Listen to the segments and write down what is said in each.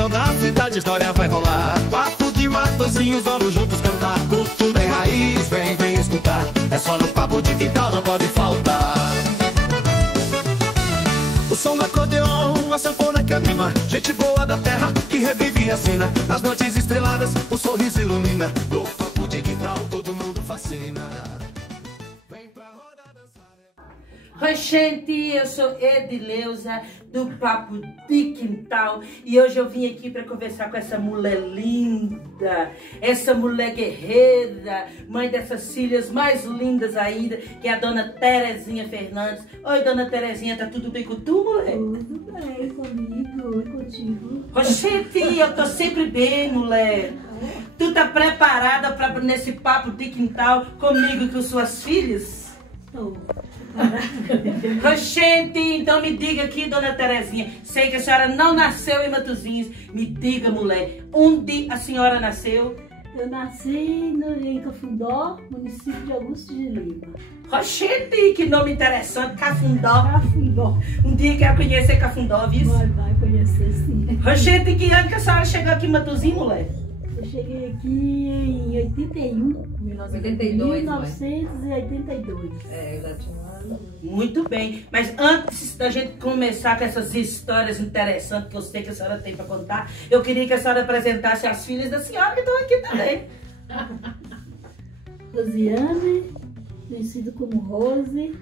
então da cidade a história vai rolar. Papo de Matozinhos, vamos juntos cantar. Cultura e raiz, vem escutar. É só no Papo de Quintal, não pode faltar. O som do acordeon, a sanfona que anima. Gente boa da terra que revive e assina. Nas noites estreladas, o sorriso ilumina. No Papo de Quintal, todo mundo fascina. Vem pra roda dançar. Oi, gente, eu sou Edileuza do Papo de Quintal e hoje eu vim aqui para conversar com essa mulher linda, essa mulher guerreira, mãe dessas filhas mais lindas ainda, que é a dona Terezinha Fernandes. Oi, dona Terezinha, tá tudo bem com tu, mulher? Tudo bem comigo e contigo. Ô, gente, eu tô sempre bem, mulher. Tu tá preparada para nesse Papo de Quintal comigo e com suas filhas? Estou. Gente, então me diga aqui, dona Terezinha, sei que a senhora não nasceu em Matozinhos, me diga, mulher, onde a senhora nasceu? Eu nasci em Cafundó, município de Augusto de Lima. Gente, que nome interessante, Cafundó. Cafundó. Um dia quero conhecer Cafundó, viu? Vai conhecer, sim. Gente, que ano que a senhora chegou aqui em Matozinhos, mulher? Eu cheguei aqui em 81. 1982. 1982. Já tinha um ano. Muito bem, mas antes da gente começar com essas histórias interessantes que eu sei que a senhora tem para contar, eu queria que a senhora apresentasse as filhas da senhora que estão aqui também. Rosiane, conhecido como Rose,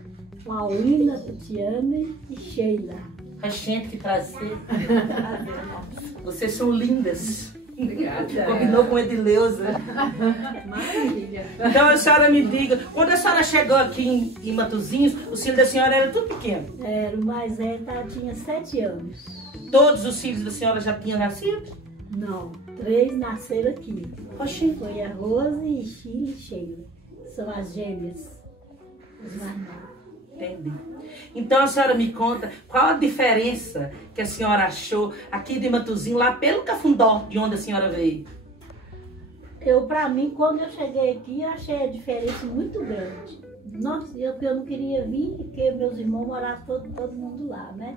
Paulina, Tatiane e Sheila. A gente, que prazer. Vocês são lindas. Obrigada. Combinou com Edileuza. Maravilha. Então a senhora me diga, quando a senhora chegou aqui em Matozinhos, os filhos da senhora eram tudo pequenos? Era o mais velho, tinha 7 anos. Todos os filhos da senhora já tinham nascido? Não, 3 nasceram aqui. Oxi. Foi a Rose, Sheila e Sheila. São as gêmeas. Os mais novos. Entendi. Então a senhora me conta qual a diferença que a senhora achou aqui de Matozinhos, lá pelo Cafundó, de onde a senhora veio? Pra mim, quando eu cheguei aqui, eu achei a diferença muito grande. Nossa, eu não queria vir, porque meus irmãos moravam todo mundo lá, né?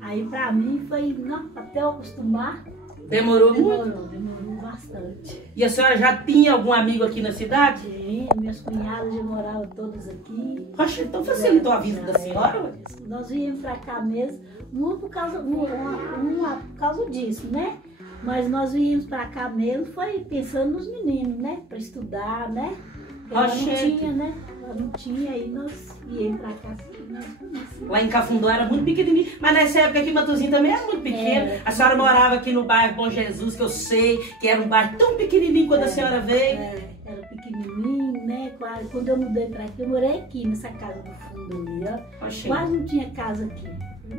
Aí pra mim foi, não, até eu acostumar, Demorou muito? demorou bastante. E a senhora já tinha algum amigo aqui na cidade? Tinha, minhas cunhadas já moravam todas aqui. Poxa, então facilitou a vida da senhora, ué? Nós viemos pra cá mesmo, uma por causa disso, né? Mas nós viemos pra cá mesmo, foi pensando nos meninos, né? Pra estudar, né? Porque ela não tinha, né? Ela não tinha, aí nós viemos pra cá. Lá em Cafundó era muito pequenininho, mas nessa época aqui em Matozinhos também era muito pequeno. A senhora morava aqui no bairro Bom Jesus, que eu sei que era um bairro tão pequenininho quando a senhora veio. Era pequenininho, né? Quando eu mudei pra aqui, eu morei aqui nessa casa do fundo ali, ó. Oxi. Quase não tinha casa aqui.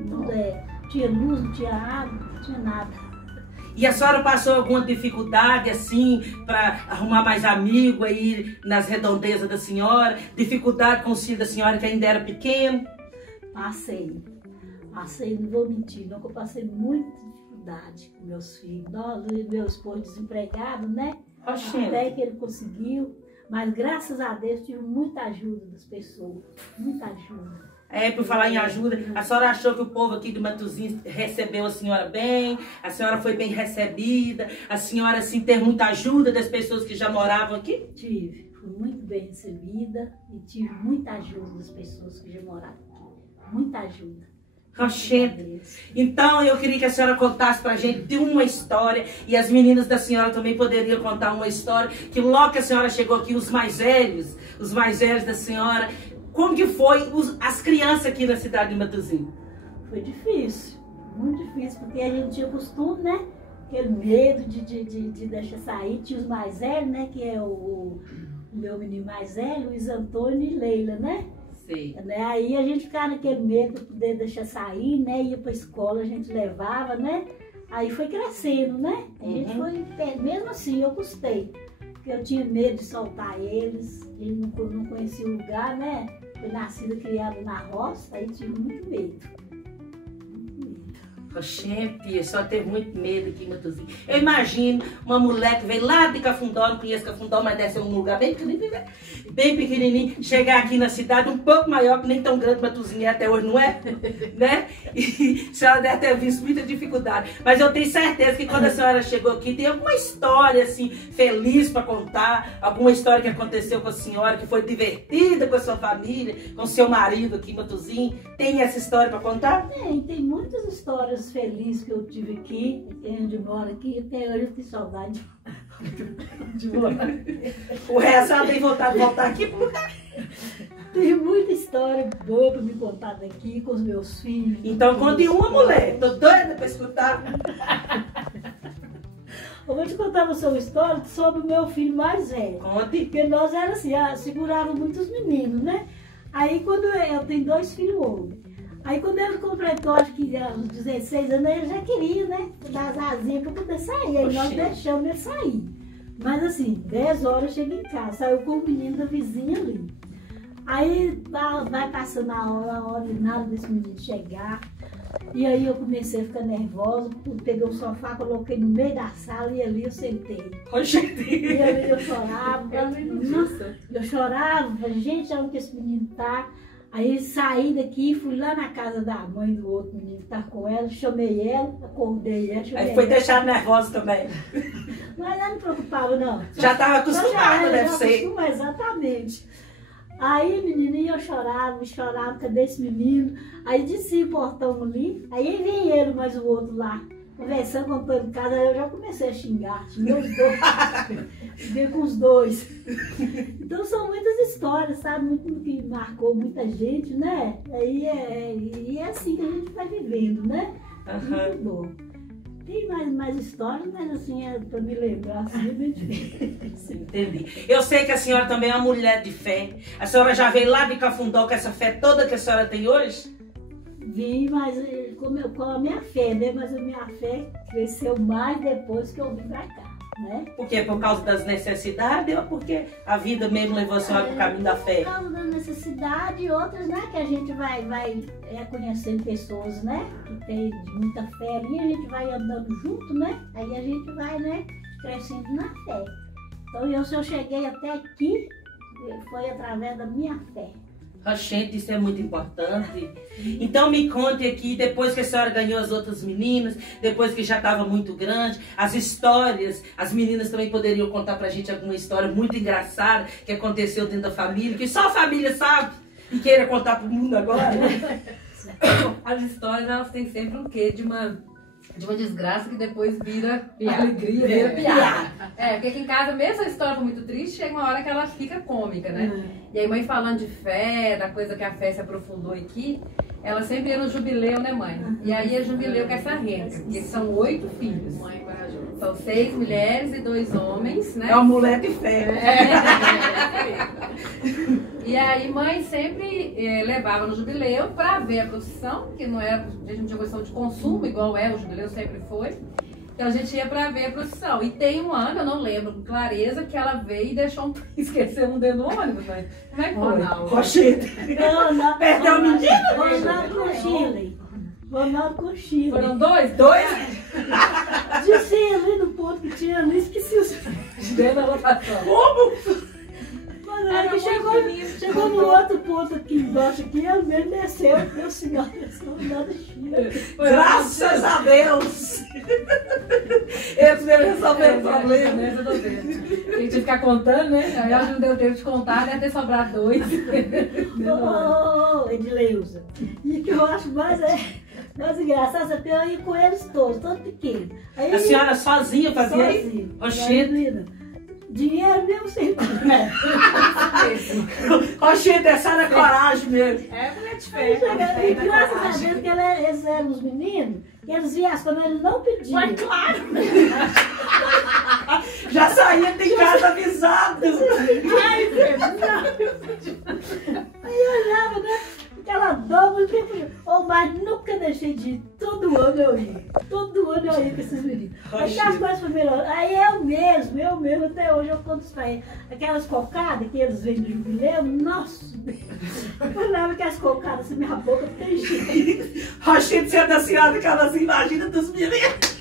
Tudo tinha luz, não tinha água, não tinha nada. E a senhora passou alguma dificuldade, assim, para arrumar mais amigo aí nas redondezas da senhora? Dificuldade com os filhos da senhora que ainda era pequeno? Passei, não vou mentir, não, que eu passei muita dificuldade com meus filhos. Meu esposo desempregado, né? Oxi. Até que ele conseguiu, mas graças a Deus tive muita ajuda das pessoas, muita ajuda. Por falar em ajuda, a senhora achou que o povo aqui de Matozinhos recebeu a senhora bem? A senhora foi bem recebida? A senhora, assim, teve muita ajuda das pessoas que já moravam aqui? Tive, fui muito bem recebida e tive muita ajuda das pessoas que já moravam aqui. Muita ajuda. Oxente. Então eu queria que a senhora contasse pra gente de uma história, e as meninas da senhora também poderiam contar uma história, que logo que a senhora chegou aqui, os mais velhos da senhora, como que foi as crianças aqui na cidade de Matozinhos? Foi difícil, muito difícil, porque a gente tinha costume, né? Aquele medo de deixar sair. Tinha os mais velhos, né? Que é o meu menino mais velho, Luiz Antônio e Leila, né? Sei. Né? Aí a gente ficava naquele medo de poder deixar sair, né? Ia pra escola, a gente levava, né? Aí foi crescendo, né? A gente foi, mesmo assim, eu custei. Porque eu tinha medo de soltar eles, ele não conhecia o lugar, né? Foi nascida, criada na roça, aí tive muito medo. Gente, eu só tenho muito medo aqui em Matozinhos. Eu imagino uma mulher que vem lá de Cafundó, não conheço Cafundó, mas deve ser um lugar bem pequenininho, chegar aqui na cidade, um pouco maior, que nem tão grande Matozinhos até hoje, não é? Né? E a senhora deve ter visto muita dificuldade. Mas eu tenho certeza que quando a senhora chegou aqui, tem alguma história assim, feliz para contar, alguma história que aconteceu com a senhora, que foi divertida com a sua família, com seu marido aqui em Matozinhos. Tem essa história para contar? Tem muitas histórias felizes que eu tive aqui, onde eu moro aqui, até hoje eu tenho saudade de morar. O resto ela tem vontade de voltar aqui pro lugar. Tem muita história boa para me contar daqui com os meus filhos. Então conte uma, mulher. Tô doida para escutar. Eu vou te contar uma história sobre o meu filho mais velho. Conte. Porque nós era assim, segurava muitos meninos, né? Aí quando eu tenho 2 filhos homens. Aí quando ele completou, acho que uns 16 anos, ele já queria, né? Dar as asinhas para poder sair. Aí nós deixamos ele sair. Mas assim, 10 horas eu cheguei em casa, saiu com o menino da vizinha ali. Aí vai passando a hora e nada desse menino chegar. E aí eu comecei a ficar nervosa, peguei o sofá, coloquei no meio da sala e ali eu sentei. E ali eu chorava. Nossa, eu chorava, falei, gente, onde que esse menino tá? Aí saí daqui, fui lá na casa da mãe do outro menino que tá com ela, chamei ela, acordei ela. Aí foi deixado nervosa também. Mas ela não preocupava, não. Já estava acostumada, deve ser. Exatamente. Aí, menininha, eu chorava, cadê esse menino? Aí desci o portão ali, aí vem ele mais o outro lá, conversando, contando em casa, aí eu já comecei a xingar os dois, veio com os dois. Então são muitas histórias, sabe? Muito que marcou muita gente, né? Aí é assim que a gente vai vivendo, né? Muito bom. Tem mais histórias, mas assim, para me lembrar, assim, é bem difícil. Entendi. Eu sei que a senhora também é uma mulher de fé. A senhora já veio lá de Cafundó com essa fé toda que a senhora tem hoje? Vim, mas com a minha fé, né? Mas a minha fé cresceu mais depois que eu vim pra cá, né? Por quê? Por causa das necessidades ou porque a vida mesmo levou a senhora pro caminho da fé? Por causa da necessidade e outras, né? Que a gente vai conhecendo pessoas, né? Que tem muita fé ali, a gente vai andando junto, né? Aí a gente vai, né? Crescendo na fé. Então, se eu cheguei até aqui, foi através da minha fé. Gente, isso é muito importante. Então me conte aqui, depois que a senhora ganhou as outras meninas, depois que já estava muito grande, as histórias, as meninas também poderiam contar pra gente alguma história muito engraçada que aconteceu dentro da família, que só a família sabe e queira contar pro mundo agora. As histórias, elas têm sempre um quê de uma desgraça que depois vira alegria, vira piada. Porque aqui em casa, mesmo a história for muito triste, chega uma hora que ela fica cômica, né? E aí, mãe falando de fé, da coisa que a fé se aprofundou aqui, ela sempre ia no jubileu, né, mãe? E aí é jubileu com essa renca, porque são 8 filhos. São 6 mulheres e 2 homens, né? É uma mulher de fé. E aí, mãe sempre levava no jubileu para ver a procissão, que não era, a gente não tinha questão de consumo, igual o jubileu sempre foi. Então a gente ia para ver a procissão. E tem um ano, eu não lembro com clareza, que ela veio e deixou esqueceu um dedo no ônibus, mas como é que foi? Cochete. Perdeu o menino. Ronaldo com Chile. Ronaldo com Chile. Foram 2? Disse ali no ponto que tinha ali, esqueci os Dentro da lotação. Como? Mas aí que chegou no outro ponto aqui embaixo, aqui, ele mesmo desceu, meu senhor, desceu nada Chile. Graças a Deus! Eles mesmo resolveram o problema. A gente ficar contando, né? Aí hoje não deu tempo de contar, deve ter sobrado 2. Edileuza. E o que eu acho mais engraçado é que eu ia com eles todos pequenos. Aí, A senhora sozinha fazia isso? sozinha. Oxente. Dinheiro mesmo sem Oxente, essa era coragem mesmo. E graças a Deus que eles eram os meninos, que eles viessem quando eles não pediam. Mas claro! Já saía de casa avisado. Aí eu olhava, né? aquela dor muito tempo. Mas nunca deixei de ir. Todo ano eu ia. Todo ano eu ia com esses meninos. Aí as coisas foram melhorando. Aí eu mesmo, até hoje eu conto isso pra eles. Aquelas cocadas que eles vêm do jubileu, nossa Deus. Eu lembro que as cocadas assim, minha boca fica enchida. Roxinha, você é da senhora, que ela assim, imagina dos meninos.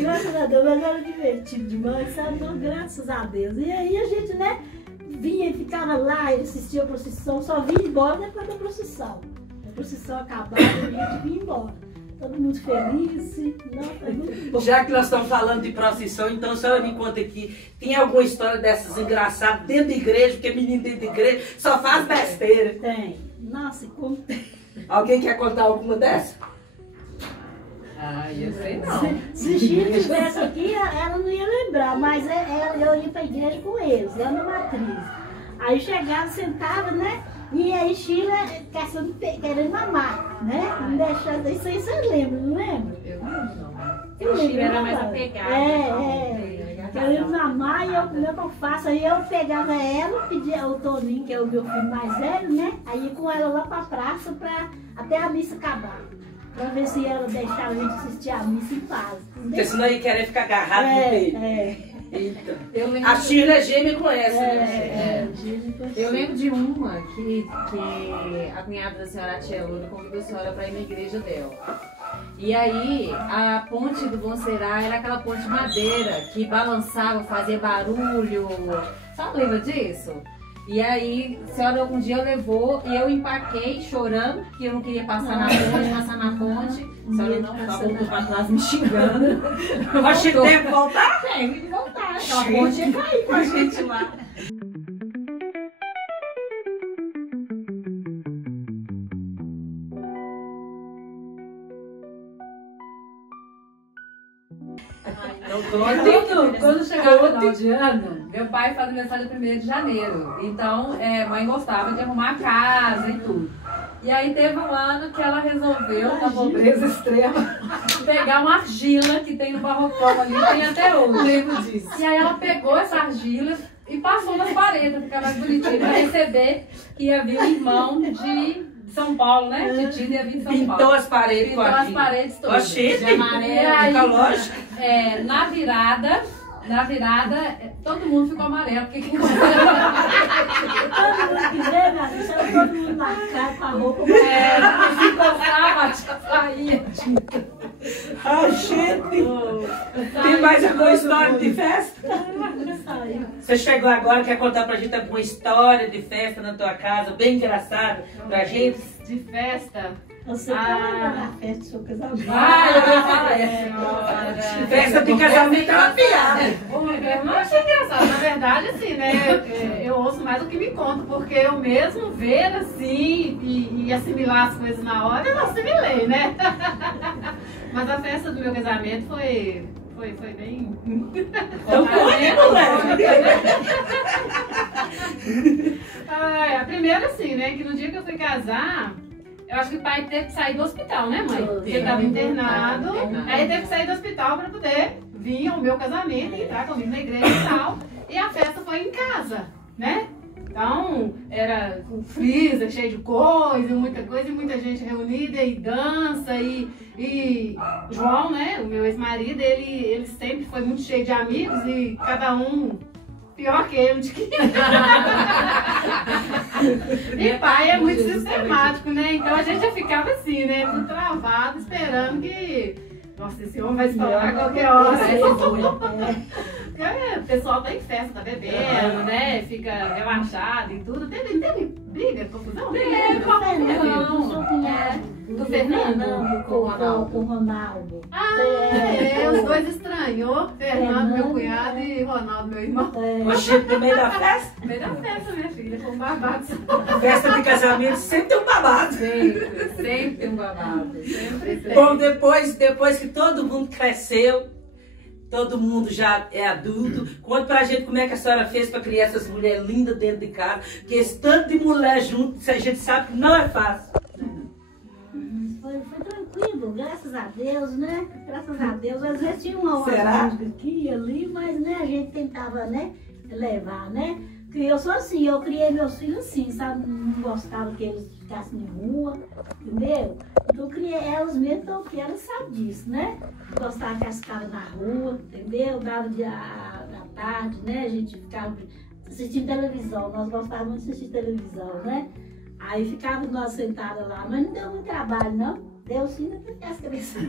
Graças a Deus, mas era divertido demais, sabe? Então, graças a Deus. E aí a gente, né, vinha e ficava lá, assistia a procissão, só vinha embora depois da procissão. A procissão acabava e a gente vinha embora. Todo mundo feliz, não, foi muito bom. Já que nós estamos falando de procissão, então a senhora me conta aqui, tem alguma história dessas engraçadas dentro da igreja, porque menino dentro da igreja só faz besteira. Tem. Nossa, como tem. Alguém quer contar alguma dessas? Ah, eu sei não. Se Chile estivesse aqui, ela não ia lembrar, mas eu ia pra igreja com eles, lá na matriz. Aí chegava, sentava, né? E aí Chile querendo mamar, né? Não deixando, isso aí você lembra, não lembra? Eu não lembro não. Eu Chile lembro, era mais não. apegada. Querendo mamar e como é que eu faço? Aí eu pegava ela, pedia o Toninho, que é o meu filho mais velho, né? Aí ia com ela lá pra praça, até a missa acabar. Pra ver se ela deixava a gente assistir a missa em paz. Porque senão ia querer ficar agarrado no peito. Eita. Eu lembro A Shirley é gêmea com essa, né? Eu lembro de uma que a cunhada da senhora, a tia Loura, convidou a senhora para ir na igreja dela. E aí, a ponte do Bom Será era aquela ponte de madeira que balançava, fazia barulho. Só lembra disso? E aí, a senhora um dia levou e eu empaquei chorando, que eu não queria passar na ponte. A senhora não, só voltou pra trás me xingando. Acho que tem que voltar? Tem que voltar. Aquela ponte ia cair com a gente lá. Quando chegava o final de ano, meu pai faz aniversário no 1º de janeiro. Então, mãe gostava de arrumar a casa e tudo. E aí teve um ano que ela resolveu, na pobreza extrema, pegar uma argila que tem no barrocão ali, tem até hoje. Lembro disso. E aí ela pegou essa argila e passou nas paredes, pra ficar mais bonitinho, pra receber que ia vir um irmão de São Paulo, né? Titi ia vir de São Paulo. Pintou as paredes Pintou as paredes todas. Oxi, de amarelo. lógico. Na virada, todo mundo ficou amarelo. Porque Todo mundo que veio, minha filha, todo mundo na cara com a roupa. se encostava, saía. Ah, gente! Tem mais alguma história de festa? Você chegou agora, quer contar pra gente alguma história de festa na tua casa, bem engraçada pra gente? De festa. Você vai lembrar da festa do seu casamento. Eu ia falar essa. Festa de casamento é uma piada. Eu não achei engraçado, na verdade, assim, né? Eu ouço mais o que me contam, porque eu mesmo ver assim e assimilar as coisas na hora, eu não assimilei, né? Mas a festa do meu casamento foi bem. Então conte, moleque. A primeira, assim, né? Que no dia que eu fui casar, eu acho que o pai teve que sair do hospital, né, mãe? Porque ele estava internado. Aí teve que sair do hospital para poder vir ao meu casamento e entrar comigo na igreja e tal. E a festa foi em casa, né? Então, era um freezer cheio de coisa, e muita gente reunida e dança. E João, né, o meu ex-marido, ele sempre foi muito cheio de amigos e cada um pior que ele, de que... E pai é muito sistemático, né? Então a gente já ficava assim, né? Tudo travado, esperando que... Nossa, esse homem vai estourar a qualquer hora. O pessoal tá em festa, tá bebendo, né? Fica relaxado e tudo. Teve briga, confusão? Teve confusão. Do Fernando com o Ronaldo. Os dois estranhou. Fernando, meu cunhado, e Ronaldo, meu irmão. Oxi, no meio da festa? No meio da festa, minha filha, foi um babado. Festa de casamento sempre tem um babado. Sempre tem um babado. Sempre tem. Bom, depois que todo mundo cresceu, todo mundo já é adulto, conta pra gente como é que a senhora fez pra criar essas mulheres lindas dentro de casa, porque esse tanto de mulher junto, a gente sabe que não é fácil. Foi tranquilo, graças a Deus, né? Graças a Deus. Às vezes tinha uma Será? música aqui e ali, mas né, a gente tentava, né, levar, né? Porque eu sou assim, eu criei meus filhos assim, sabe? Não gostava que eles ficassem em rua, entendeu? Então eu criei elas mesmo, então que elas sabem disso, né? Não gostava que elas ficavam na rua, entendeu? Dava da tarde, né? A gente ficava assistindo televisão, nós gostávamos muito de assistir televisão, né? Aí ficávamos nós sentadas lá, mas não deu muito trabalho, não. Deu sim, porque as crianças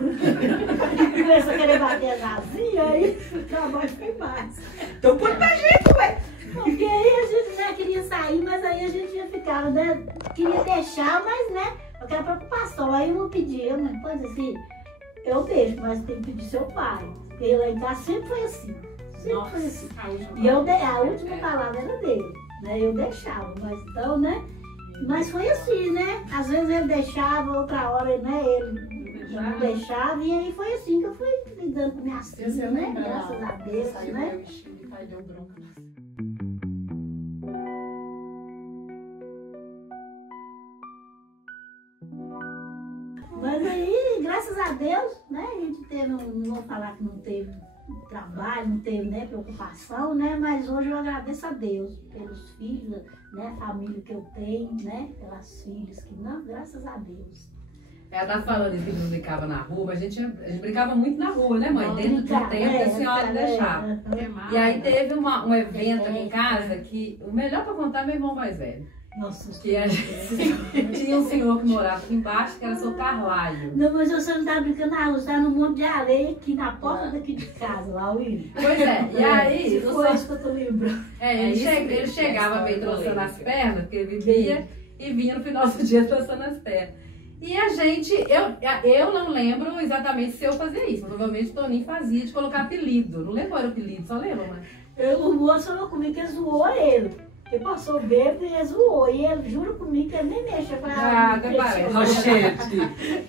começou a querer bater as asinhas, aí o trabalho foi mais. Então põe pra gente, ué. Porque aí a gente já queria sair, mas aí a gente já ficava, né? Queria deixar, mas né? Aquela preocupação. Aí eu não pedia, mas pode assim, eu deixo, mas tem que pedir seu pai. Porque lá em casa sempre foi assim. Sempre foi assim. E a última palavra era dele, né? Eu deixava, mas então, né? Mas foi assim, né? Às vezes ele deixava, outra hora, né? Ele não deixava, e aí foi assim que eu fui lidando com minhas filhas, né? Graças a Deus, né? Mas aí, graças a Deus, né? A gente teve, não vou falar que não teve trabalho, não teve, né, preocupação, né? Mas hoje eu agradeço a Deus pelos filhos, né? A família que eu tenho, né? Pelas filhas que não, graças a Deus. Ela tá falando que não brincava na rua, mas a gente brincava muito na rua, né, mãe? Dentro do tempo que a senhora deixava. E aí teve um evento aqui em casa que o melhor pra contar é meu irmão mais velho. Nossa, que a gente tinha um senhor que morava aqui embaixo, que era seu Carlaio. Não, mas você não tá brincando na rua, você tá num monte de areia aqui na porta daqui de casa, lá, William. Pois é, e aí... Se foi isso que eu tô lembrando. Ele chegava meio trançando as pernas, porque ele vivia e vinha no final do dia trançando as pernas. E a gente, eu não lembro exatamente se eu fazia isso, provavelmente o Toninho fazia de colocar apelido. Não lembro qual era o apelido, só lembra, mãe? O moço falou comigo que ele zoou ele. Ele passou bêbado e ele zoou. E ele jura comigo que ele nem mexe pra... até parece.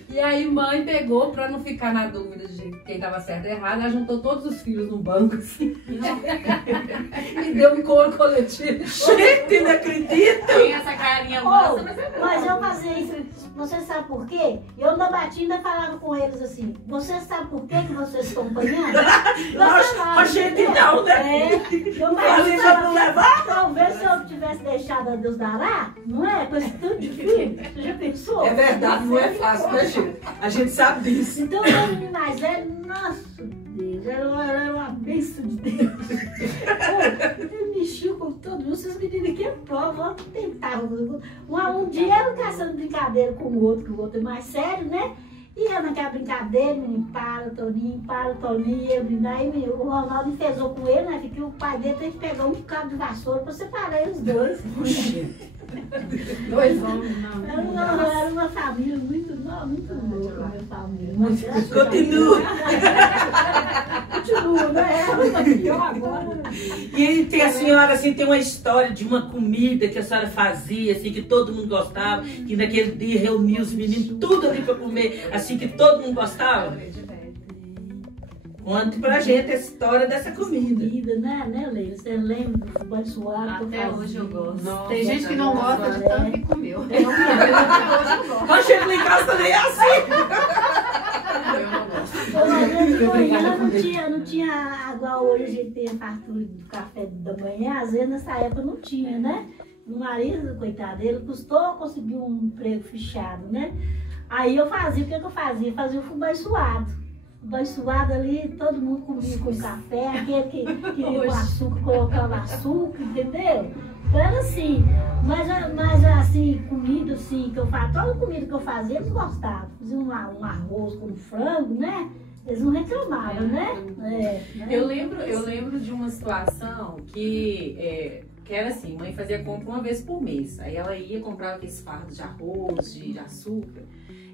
E aí mãe pegou, pra não ficar na dúvida de quem tava certo e errado, ela juntou todos os filhos num banco assim. E deu um coro coletivo. Gente, não acredito! Tem essa carinha moça, mas é boa. Mas eu fazia isso, você sabe por quê? Eu ainda batia, ainda falava com eles assim, você sabe por quê que vocês estão apanhando? A gente não, né? Eu falei pra não levar? Talvez se eu tivesse deixado a Deus dará, não é? Com esse tanto de filho, você já pensou? É verdade, não é fácil, né, gente? A gente sabe disso. Então o menino mais velho, nossa Deus, era uma bênção de Deus. Ele mexeu com todo mundo, esses meninos aqui é prova, tentavam. Um dia eu caçando brincadeira com o outro é mais sério, né? E eu naquela brincadeira, menino, para o Toninho, e eu brindar. Aí o Ronaldo enfesou com ele, né? Porque o pai dele tem que pegar um cabo de vassoura pra separar eles dois. Dois homens, não. Era uma família muito louca, a minha família. Continua. Continua, né? Ela pior agora. E tem a senhora, assim, tem uma história de uma comida que a senhora fazia, assim, que todo mundo gostava, que naquele dia reunia os meninos tudo ali pra comer, assim, que todo mundo gostava? Conte pra gente a história dessa comida. Né, Leila? Você lembra do fubá suado? Até hoje eu gosto. Nossa, tem gente que não gosta de tanto que comeu. Eu não Até hoje eu gosto. Mas chega lá em casa também é assim. Eu não gosto. De manhã não tinha igual hoje a gente tem a fartura do café da manhã, às vezes nessa época não tinha, né? O marido, coitado, ele custou conseguir um emprego fechado, né? Aí eu fazia, o que eu fazia? Fazia o fubá suado. Banho suado ali, todo mundo comia com café, aquele que queria com açúcar, colocava açúcar, entendeu? Então era assim, mas assim, comida assim, que eu fazia, toda comida que eu fazia, eles gostavam. Fazia um arroz com frango, né? Eles não reclamavam, né? Né? Eu lembro de uma situação que era assim, mãe fazia compra uma vez por mês. Aí ela ia comprar aqueles fardos de arroz, de açúcar.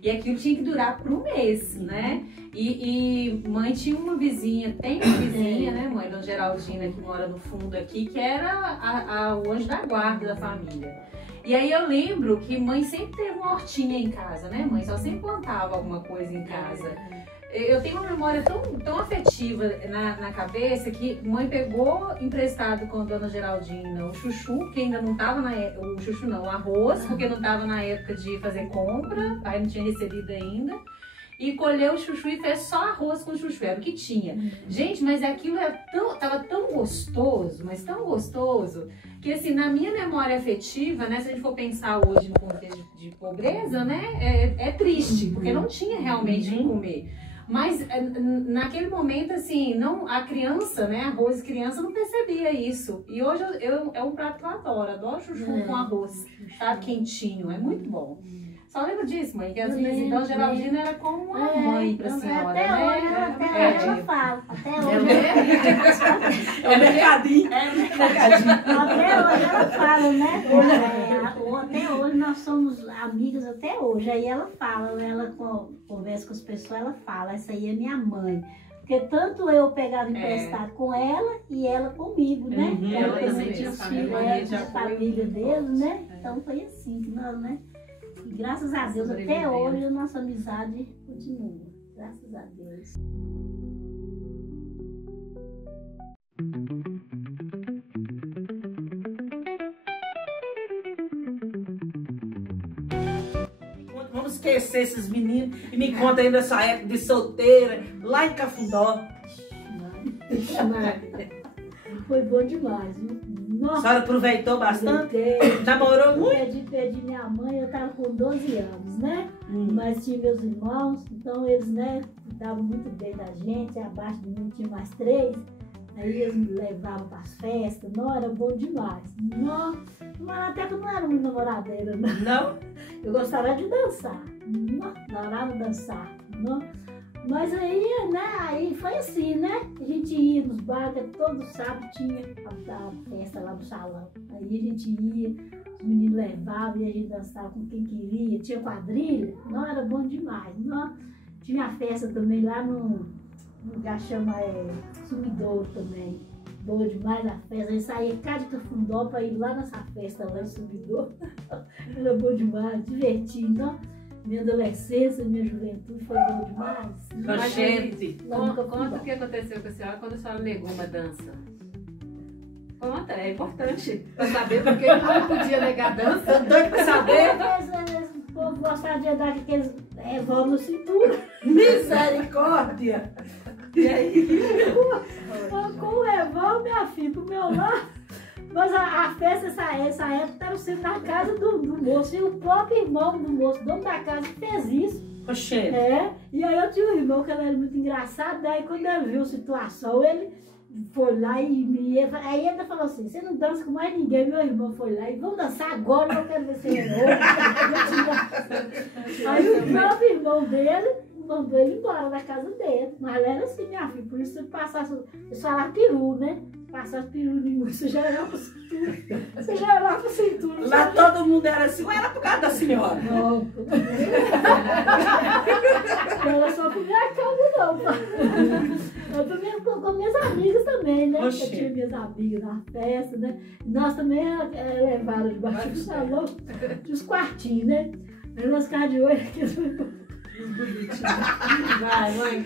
E aquilo tinha que durar por um mês, né? E mãe tinha uma vizinha, tem uma vizinha, né, mãe, Dona Geraldina, que mora no fundo aqui, que era o anjo da guarda da família. E aí eu lembro que mãe sempre teve uma hortinha em casa, né, mãe? Só sempre plantava alguma coisa em casa. Eu tenho uma memória tão afetiva na cabeça que mãe pegou emprestado com a Dona Geraldina o chuchu, que ainda não estava o chuchu não, o arroz, porque não estava na época de fazer compra, o pai não tinha recebido ainda. e colheu o chuchu e fez só arroz com chuchu, era o que tinha. Gente, mas aquilo tava tão gostoso, mas tão gostoso, que assim, na minha memória afetiva, né, se a gente for pensar hoje no contexto de pobreza, né, é triste, porque não tinha realmente o que comer. Mas naquele momento, assim, não, a criança, né, arroz criança não percebia isso. E hoje é um prato que eu adoro chuchu com arroz, tá quentinho, é muito bom. Só lembro disso, mãe, que as minhas então Geraldina era como uma mãe pra senhora, até né? Hoje, até hoje ela fala, até hoje. É o mercadinho. Até hoje ela fala, né? Até hoje nós somos amigas até hoje. Aí ela fala, ela conversa com as pessoas, ela fala, essa aí é minha mãe. Porque tanto eu pegava emprestado com ela e ela comigo, né? Ela também tinha os filhos, tinha a família deles, né? Então foi assim que nós, né? E graças a Deus, até hoje, a nossa amizade continua. Graças a Deus. Vamos esquecer esses meninos e me conta aí dessa época de solteira, lá em Cafundó. Foi bom demais, viu? A senhora aproveitou bastante? Namorou muito? Perdi minha mãe, eu estava com 12 anos, né? Mas tinha meus irmãos, então eles, né, cuidavam muito bem da gente, abaixo de mim tinha mais 3. Aí eles me levavam para as festas, não, era bom demais. Não, mas até que eu não era muito namoradeira, não. Não? Eu gostava de dançar, não, adorava dançar, não. Mas aí, né, aí foi assim, né? A gente ia nos bares, todo sábado tinha a festa lá no salão. Aí a gente ia, os meninos levavam e a gente dançava com quem queria. Tinha quadrilha, não, era bom demais. Não. Tinha a festa também lá no lugar chama Sumidouro também. Boa demais a festa. A gente saía cá de Cafundó para ir lá nessa festa lá em Sumidouro. Era bom demais, divertido, não? Minha adolescência, minha juventude foi bom demais. Gente, conta o que aconteceu com a senhora quando a senhora negou uma dança. Conta, é importante pra saber porque não podia negar dança. doido pra saber? O povo gostava de andar com aqueles revólver na cintura. Misericórdia! E aí? Com o revólver, minha filha, pro meu lado. Mas a festa, essa época, estava sendo na casa do moço. E o próprio irmão do moço, dono da casa, fez isso. Oxê. E aí eu tinha um irmão que ele era muito engraçado. Daí quando ele viu a situação, ele foi lá e aí ele falou assim, você não dança com mais ninguém. Meu irmão foi lá e vamos dançar agora, eu quero ver se ele Aí o próprio irmão dele mandou ele embora da casa dele. Mas ele era assim, minha filha, por isso você passasse, eles falavam peru, né? Passasse peru nenhum, você já era pra cintura. Você já era pra cintura. Lá todo mundo era assim, ou era por causa da senhora? Não. Não era só por minha causa, não. Eu também com minhas amigas também, né? Oxê. Eu tinha minhas amigas na festa, né? Nós também levaram debaixo do salão, tinha os quartinhos, né? Aí nós ficávamos de olho aqui.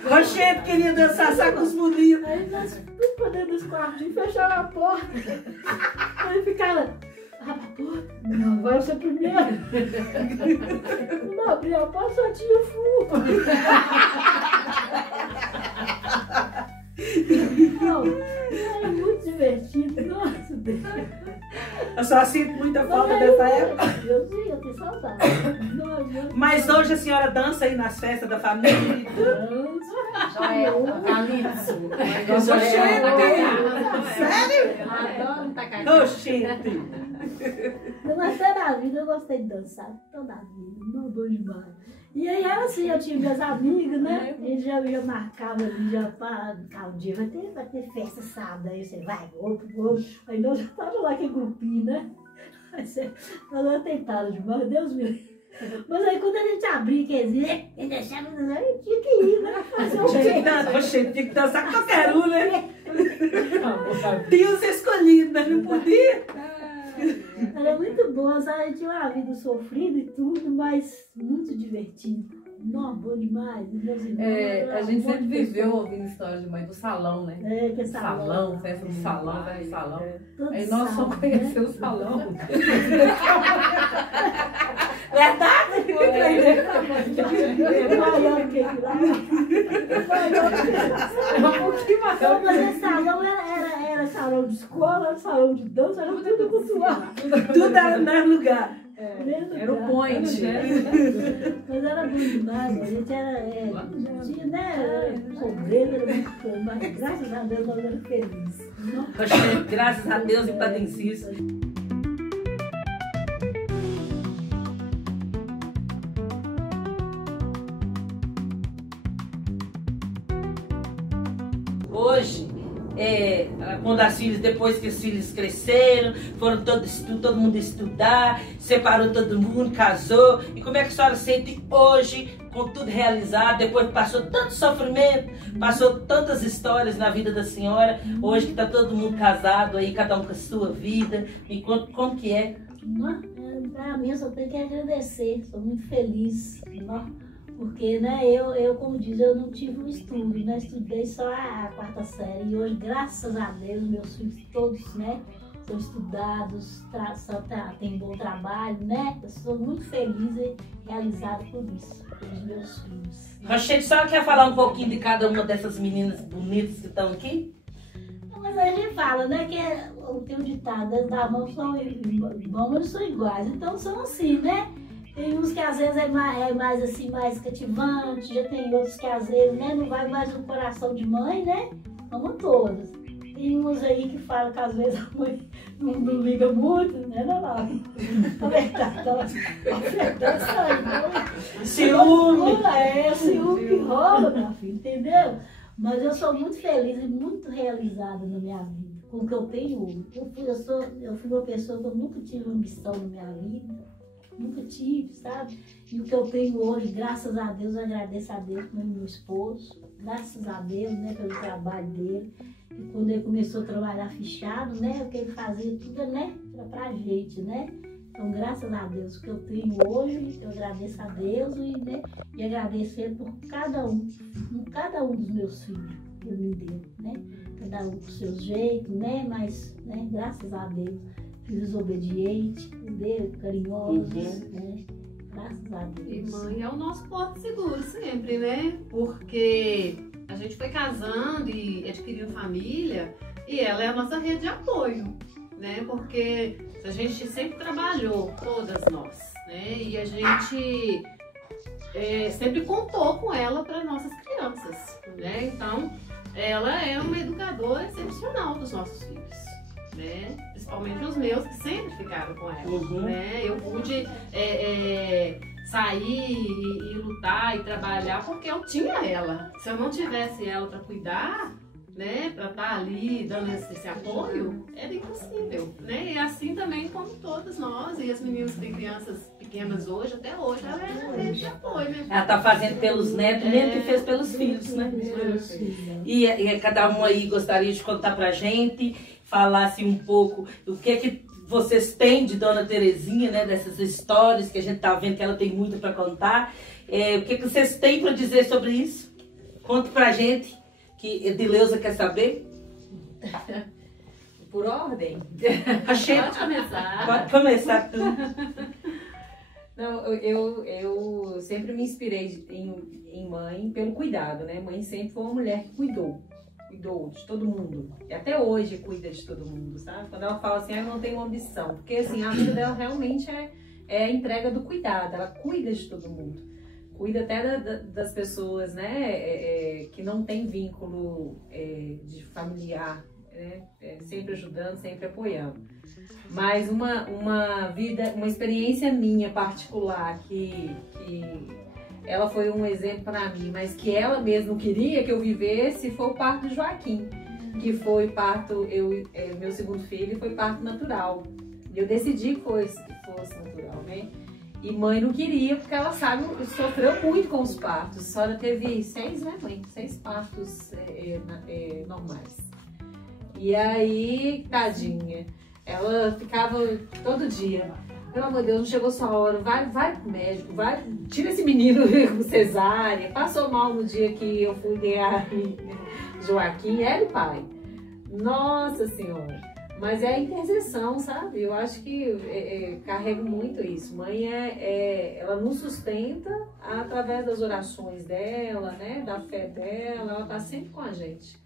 Rochete queria dançar só com os meninos. Aí nós fomos pra dentro dos quartinhos, fecharam a porta. Aí ficava, abre a porta. Não, agora você primeiro. Não abri a porta, só tinha furo. Não, era muito divertido. Nossa, Deus. Eu só sinto muita falta dessa época. Eu tenho saudade. Mas hoje a senhora dança aí nas festas da família? Joel, Calypso. Sério? Adoro um tacacá. Oxente. Mas toda a vida eu gostei de dançar. Toda a vida. Não dou demais. E aí era assim, eu tinha minhas amigas, né? A gente já marcava ali, já para um dia, vai ter festa sábado. Aí você vai, outro. Aí nós já tava lá aquele grupinho, né? Nós não tentaram demais, Deus me livre. Mas aí quando a gente abria, quer dizer, a gente tinha que ir, né? Fazer o quê? Oxente, tinha que dançar com qualquer um, né? Tinha os escolhidos, mas não podia. Era muito bom, sabe? Tinha uma vida sofrida e tudo, mas muito divertido. Não, bom demais. Meus irmãos, a gente sempre viveu ouvindo histórias de mãe do salão, né? Que é salão. Festa do salão, velho salão. Aí Todo nós só sábado, conhecemos o salão. Verdade? Maior que aquilo lá. Era um pouquinho mais. Então, mas esse salão era salão de escola, salão de dança, era tudo cultural. Tudo era no mesmo lugar. Era o point. Mas era bom demais, a gente tinha, né, problema, era muito bom, mas graças a Deus nós éramos felizes. Rochete, graças a Deus e para Inciso. Hoje, quando as filhas, depois que os filhos cresceram, foram todo mundo estudar, separou todo mundo, casou. E como é que a senhora sente hoje, com tudo realizado, depois que passou tanto sofrimento, passou tantas histórias na vida da senhora, hoje que está todo mundo casado aí, cada um com a sua vida, me conta como que é? Para mim, eu só tenho que agradecer, sou muito feliz, porque, né, eu, como diz, eu não tive um estudo, né, estudei só a 4ª série, e hoje, graças a Deus, meus filhos todos, né, são estudados, têm bom trabalho, né, eu sou muito feliz e realizada por isso, pelos meus filhos. Rochete, a senhora quer falar um pouquinho de cada uma dessas meninas bonitas que estão aqui? Mas a gente fala, né, que tem um ditado, as da mão são irmãos, são iguais, então são assim, né? Tem uns que às vezes é mais assim, mais cativante, já tem outros que às vezes, né, não vai mais no coração de mãe, né? Vamos todas. Tem uns aí que falam que às vezes a mãe não liga muito, né, não. A verdade sai, Ciúme! É ciúme que rola, minha filha, entendeu? Mas eu sou muito feliz e muito realizada na minha vida, com o que eu tenho hoje. Eu fui uma pessoa que eu nunca tive ambição na minha vida. Nunca tive, sabe? E o que eu tenho hoje, graças a Deus, eu agradeço a Deus pelo meu esposo, graças a Deus, né, pelo trabalho dele. E quando ele começou a trabalhar fichado, né, o que ele fazia tudo, né, era pra gente, né? Então, graças a Deus, o que eu tenho hoje, eu agradeço a Deus e agradeço ele por cada um dos meus filhos que ele me deu, né? Cada um com o seu jeito, né? Mas, né, graças a Deus, filhos obedientes, entendeu? Carinhosos, né? Graças a Deus. E mãe é o nosso porto seguro sempre, né? Porque a gente foi casando e adquirindo família e ela é a nossa rede de apoio, né? Porque a gente sempre trabalhou, todas nós, né? E a gente sempre contou com ela para nossas crianças, né? Então, ela é uma educadora excepcional dos nossos filhos, né? Principalmente os meus, que sempre ficaram com ela, né? Eu pude sair e lutar e trabalhar porque eu tinha ela. Se eu não tivesse ela para cuidar, né, para estar ali dando esse apoio, era impossível, né? E assim também como todas nós, e as meninas que têm crianças pequenas hoje, até hoje, ela é uma rede de apoio, né? Ela tá fazendo pelos netos, mesmo que fez pelos filhos, né? E cada um aí gostaria de contar pra gente, falasse um pouco o que vocês têm de Dona Terezinha, né? Dessas histórias que a gente tá vendo que ela tem muito para contar. O que vocês têm para dizer sobre isso? Conta pra gente. Que Edileuza quer saber? Por ordem? Pode começar. Pode começar tu. Não, eu sempre me inspirei em mãe pelo cuidado, né? Mãe sempre foi uma mulher que cuidou de todo mundo. E até hoje cuida de todo mundo, sabe? Quando ela fala assim, eu não tenho ambição. Porque assim, a vida dela realmente é a entrega do cuidado. Ela cuida de todo mundo. Cuida até das pessoas, né, que não tem vínculo de familiar, né, sempre ajudando, sempre apoiando. Mas uma experiência minha particular que ela foi um exemplo para mim, mas que ela mesma queria que eu vivesse, foi o parto do Joaquim, que foi parto, meu segundo filho foi parto natural. E eu decidi que fosse natural, né? E mãe não queria, porque ela sabe, sofreu muito com os partos. A senhora teve 6, né, mãe? 6 partos normais. E aí, tadinha, ela ficava todo dia, pelo amor de Deus, não chegou sua hora, vai pro médico, tira esse menino com cesárea. Passou mal no dia que eu fui ganhar Joaquim, ela e pai. Nossa Senhora! Mas é a intercessão, sabe? Eu acho que carrego muito isso. Mãe ela nos sustenta através das orações dela, né? Da fé dela, ela tá sempre com a gente.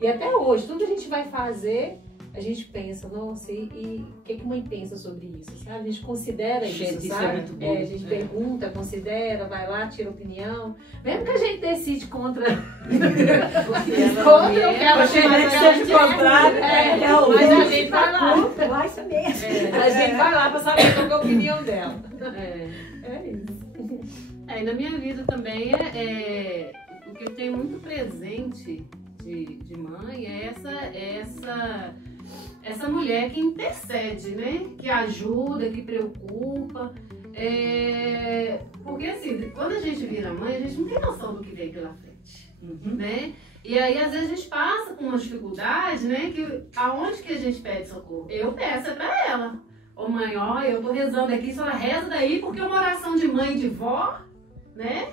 E até hoje, tudo que a gente vai fazer, a gente pensa, nossa, e o que mãe pensa sobre isso, sabe? A gente considera isso, sabe? É muito bom. A gente pergunta, considera, vai lá, tira opinião. Mesmo que a gente decide contra o que ela seja contrário, mas a gente vai lá. Vai isso mesmo. A gente vai lá pra saber qual é a opinião dela. É isso. E na minha vida também o que eu tenho muito presente de mãe é essa mulher que intercede, né? Que ajuda, que preocupa. Porque assim, quando a gente vira mãe, a gente não tem noção do que vem pela frente, né? E aí, às vezes, a gente passa com uma dificuldade, né? Que aonde que a gente pede socorro? Eu peço pra ela. Ô mãe, ó, eu tô rezando aqui, a senhora reza daí, porque uma oração de mãe e de vó, né?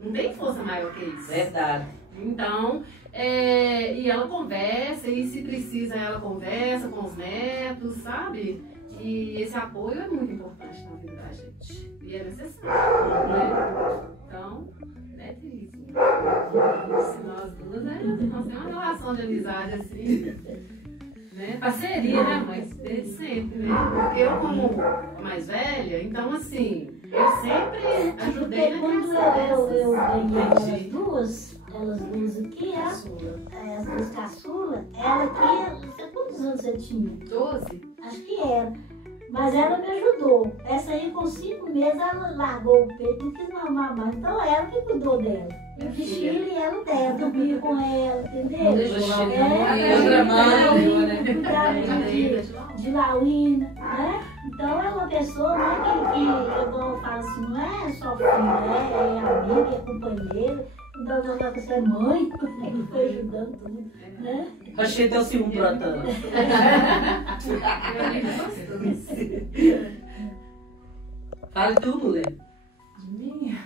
Não tem força maior que isso. Verdade. Então, e ela conversa, e se precisa ela conversa com os netos, sabe? E esse apoio é muito importante na vida da gente. E é necessário, né? Então, né, Tris? Nós duas, né? Nós temos uma relação de amizade assim, né? Parceria, né, mãe? Desde sempre, né? Eu, como mais velha, então assim, eu sempre ajudei na Quando criação eu dessas. ganhei elas duas aqui, as duas caçulas, ela aqui, não sei quantos anos você tinha? 12? Acho que era. Mas ela me ajudou. Essa aí, com 5 meses, ela largou o peito, não quis mamar mais. Então, ela que cuidou dela. Eu vestia e ela dela, dormia com ela, entendeu? Cuidava de Lauína, né? Então, é uma pessoa, né, que eu falo assim, não é só filha, é amiga, é companheira. Então, você é mãe, que foi ajudando tudo, né? Achei até o ciúme brotando. Fale tu, mulher. De mim?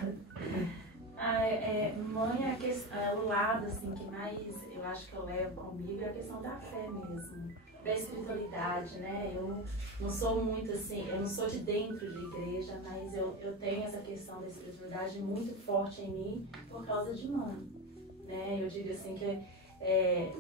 Mãe é o lado assim, que mais eu acho que eu levo comigo é a questão da fé mesmo, da espiritualidade, né? Eu não sou muito assim, eu não sou de dentro de igreja, mas eu tenho essa questão da espiritualidade muito forte em mim por causa de mãe, né? Eu digo assim que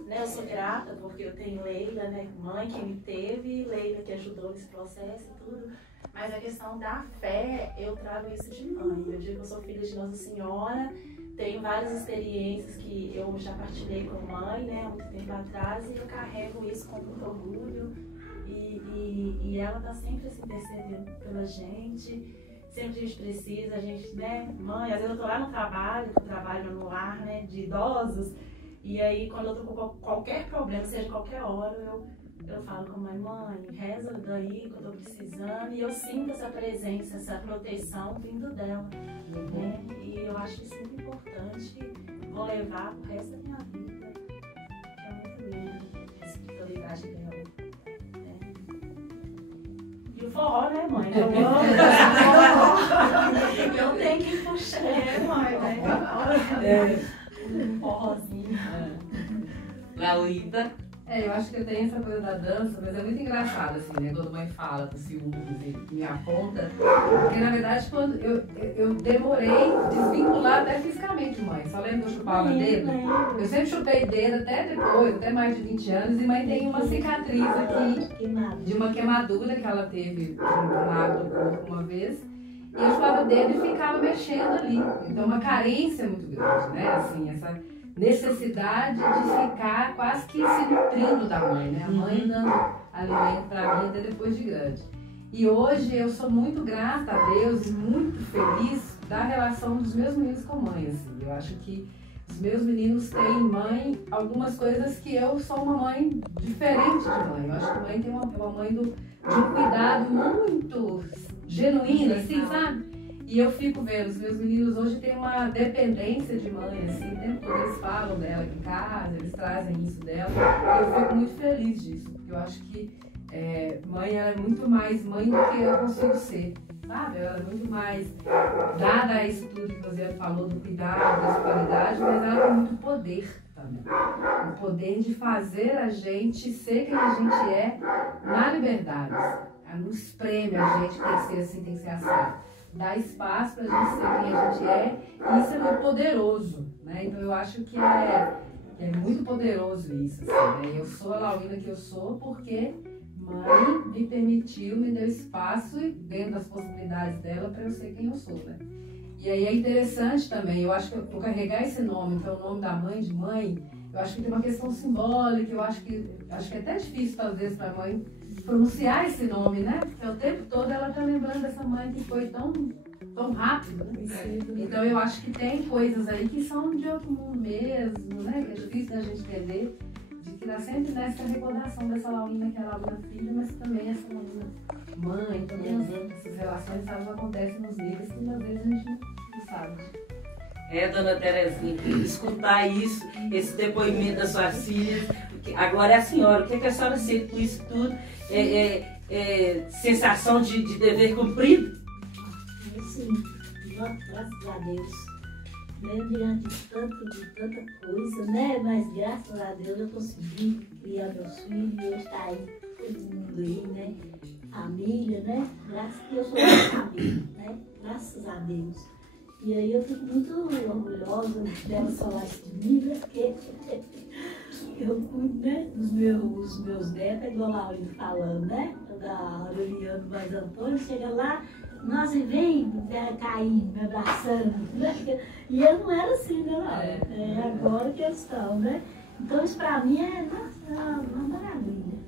né, eu sou grata porque eu tenho Leila, né, mãe que me teve, Leila que ajudou nesse processo e tudo, mas a questão da fé, eu trago isso de mãe. Eu digo que eu sou filha de Nossa Senhora, tenho várias experiências que eu já partilhei com mãe, né, há muito tempo atrás, e eu carrego isso com muito orgulho, e ela está sempre assim, intercedendo pela gente. Sempre que a gente precisa, a gente, né, mãe, às vezes eu tô lá no trabalho, que eu trabalho no lar, né, de idosos, e aí quando eu tô com qualquer problema, seja qualquer hora, eu falo com a mãe, reza daí que eu tô precisando, e eu sinto essa presença, essa proteção vindo dela, né, e eu acho isso muito importante, vou levar pro resto da minha vida, que é muito lindo, a espiritualidade dela. E o forró, né, mãe? Eu amo. Eu tenho que puxar, mãe, né? Um forrozinho. Laurita. Eu acho que eu tenho essa coisa da dança, mas é muito engraçado, assim, né? Quando a mãe fala do ciúmes e me aponta. Porque, na verdade, quando eu demorei desvincular até fisicamente, mãe. Só lembro que eu chupava dedo? Eu sempre chupei dedo até depois, até mais de 20 anos. E mãe tem uma cicatriz aqui de uma queimadura que ela teve de um lado do corpo uma vez. E eu chupava dedo e ficava mexendo ali. Então, uma carência muito grande, né? Assim, essa necessidade de ficar quase que se nutrindo da mãe, né? A mãe dando alimento para mim até depois de grande. E hoje eu sou muito grata a Deus e muito feliz da relação dos meus meninos com a mãe, assim. Eu acho que os meus meninos têm mãe, algumas coisas que eu sou uma mãe diferente de mãe. Eu acho que mãe tem uma mãe de um cuidado muito genuíno, assim, sabe? E eu fico vendo, os meus meninos hoje têm uma dependência de mãe, assim, o tempo todo eles falam dela aqui em casa, eles trazem isso dela, e eu fico muito feliz disso, porque eu acho que mãe, ela é muito mais mãe do que eu consigo ser, sabe? Ela é muito mais dada a isso tudo que você falou, do cuidado, da espiritualidade, mas ela tem muito poder também. poder de fazer a gente ser quem a gente é na liberdade. Ela nos prêmio a gente tem que ser assim, tem que ser assim. Dá espaço pra gente ser quem a gente é, e isso é muito poderoso, né? Então eu acho que é muito poderoso isso, assim, né? Eu sou a Lauína que eu sou porque mãe me permitiu, me deu espaço e dentro das possibilidades dela para eu ser quem eu sou, né? E aí é interessante também, eu acho que por carregar esse nome, que é o nome da mãe de mãe, eu acho que tem uma questão simbólica, eu acho que é até difícil talvez para a mãe pronunciar esse nome, né? Porque o tempo todo ela tá lembrando dessa mãe que foi tão rápido, né? Então eu acho que tem coisas aí que são de outro mundo mesmo, né? Que é difícil da gente entender, de que dá sempre nessa recordação dessa Lauína que é a Lauína filha, mas também essa Lauína mãe, também essas relações elas acontecem nos livros que às vezes a gente não sabe. Dona Terezinha, escutar isso, esse depoimento das suas filhas. Agora é a senhora, o que a senhora sente com isso tudo? Sensação de dever cumprido? Sim, graças a Deus. Né? Diante de tanta coisa, né? Mas graças a Deus eu consegui criar meus filhos e hoje está aí todo mundo aí, né? Família, né? Graças a Deus, eu sou uma família, né? Graças a Deus. E aí eu fico muito orgulhosa dela falar isso de mim, né? Porque eu cuido, né, dos meus netos, igual a Lauína falando, né? Da Aureliano mais Antônio, chega lá, nossa, e vem caindo, me abraçando, né? E eu não era assim, né? É agora que eles estão, né? Então isso pra mim é uma maravilha.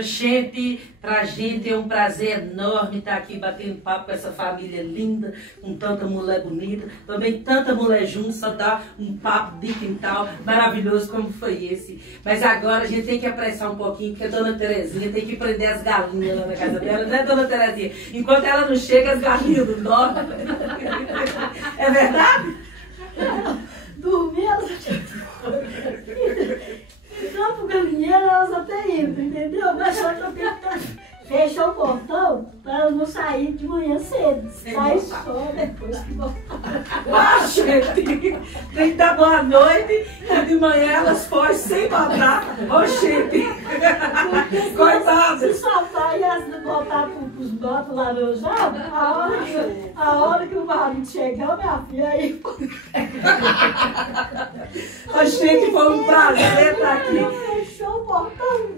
Gente, pra gente é um prazer enorme estar aqui batendo papo com essa família linda, com tanta mulher bonita, também tanta mulher junto, só dá um papo de quintal maravilhoso como foi esse. Mas agora a gente tem que apressar um pouquinho, porque a Dona Terezinha tem que prender as galinhas lá na casa dela, né, Dona Terezinha? Enquanto ela não chega, as galinhas não dormem. É verdade? Dormindo. Então, pro galinheiro elas até entram, entendeu? Mas só que eu tenho que fechar o portão para eu não sair de manhã cedo. Sai só depois que voltar. Ah, gente, tem que dar boa noite e de manhã elas fogem sem botar. Ô, gente, coitada. Se soltar e elas voltar pros botos laranjados, a hora que o marido chegar, minha filha, aí... Ô, gente, foi um prazer estar aqui. Fechou o portão.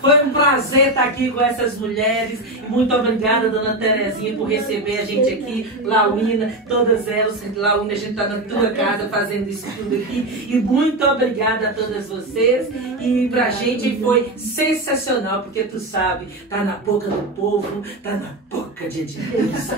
Foi um prazer estar aqui com essas mulheres. Muito obrigada, Dona Terezinha, por receber a gente aqui. Lauína, todas elas. Lauína, a gente está na tua casa fazendo isso tudo aqui. E muito obrigada a todas vocês. E pra gente foi sensacional, porque tu sabe, tá na boca do povo, tá na boca de Deus.